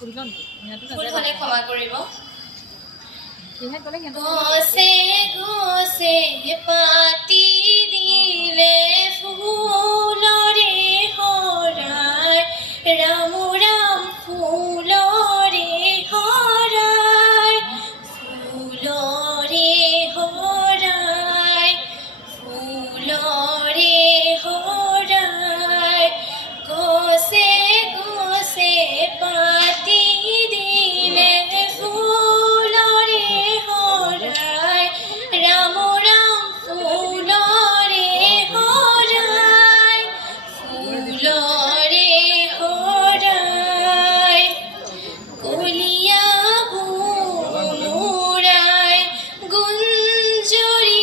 ভুল হ'লে ক্ষমা কৰিব গছে গছে পাতি দিলে ফুলৰে হৰাই ৰাম ৰাম ফুলৰে হৰাই ফুলৰে হৰাই ফুলৰে হৰাই গছে গছে পাতি দিলে ফুলৰে হৰাই ৰাম ৰাম ফুলৰে হৰাই ফুলৰে হৰাই কলিয়া ভোমোৰাই গুঞ্জৰি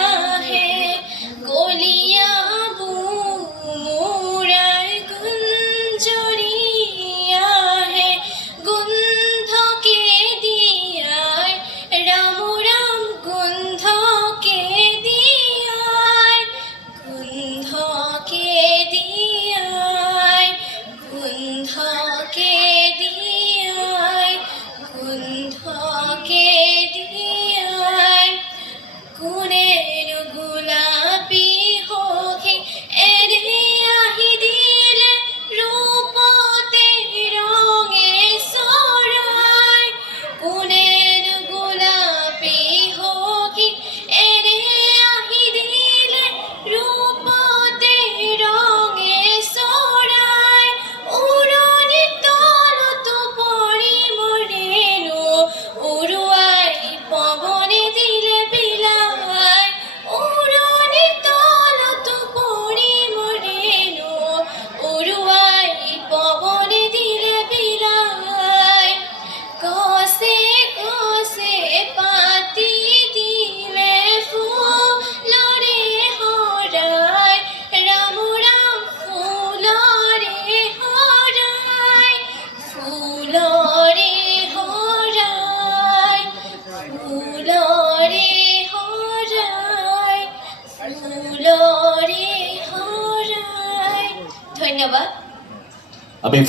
আহে কলিয়া ভোমোৰাই গুঞ্জৰি আহে গোন্ধকে দিয়াই ৰাম ৰাম গোন্ধকে দিয়াই গোন্ধকে দিয়াই গোন্ধকে দিয়াই গোন্ধকে দিয়াই কোনেনো গোলাপী সখী এনে আহি দিলে ৰূপতে ৰঙে চৰাই কোনেনো গোলাপী সখী এনে আহি দিলে ৰূপতে ৰঙে চৰাই উৰণি তলতো পৰি মৰেনো উৰুৱাই পৱনে দিলে বিলাই উৰণি তলতো পৰি মৰেনো উৰুৱাই পৱনে দিলে বিলাই গছে গছে পাতি দিলে ফুলৰে হৰাই ৰাম ৰাম ফুলৰে হৰাই ফুলৰে হৰাই ফুলৰে হৰাই ফুলৰে হৰাই ধন্যবাদ। আমি